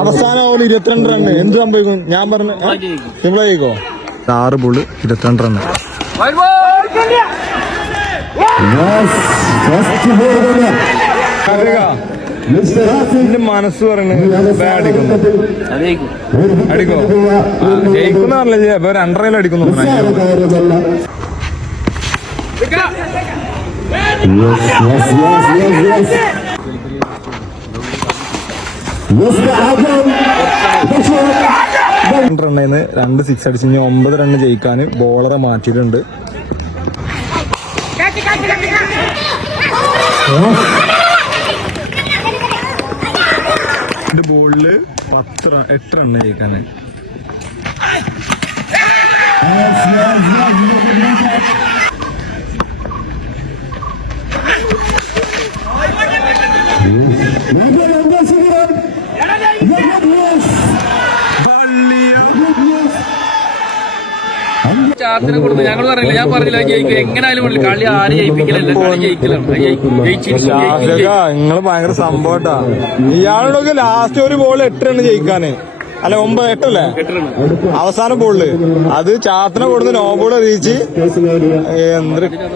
അവസാന ഓൾ ഇരുപത്തിരണ്ട് റണ്ണ് എന്ത് സംഭവിക്കും ഞാൻ പറഞ്ഞു നിങ്ങളോ ആറ് ബോള് ഇരുപത്തിരണ്ട് റണ്ണ് മനസ്സ് പറയുന്നത് അടിക്കുന്നു രണ്ടറയിലടിക്കുന്നു ണ്ടായിരുന്നു രണ്ട് സിക്സ് അടിച്ച് ഇനി ഒമ്പത് റണ് ജയിക്കാൻ ബോളറെ മാറ്റിയിട്ടുണ്ട് ബോളില് പത്ത് റൺ എട്ട് റണ് ജയിക്കാന് Yeah, yeah, yeah, ഞങ്ങള് ഭയങ്കര സംഭവം ഇയാളൊക്കെ ലാസ്റ്റ് ഒരു ബോൾ എട്ടാണ് ജയിക്കാന് അല്ല ഒമ്പത് എട്ടല്ലേ അവസാന ബോളില് അത് ചാത്തന കൊടുന്ന് നോ ബോൾ അറിയിച്ച് എന്ത്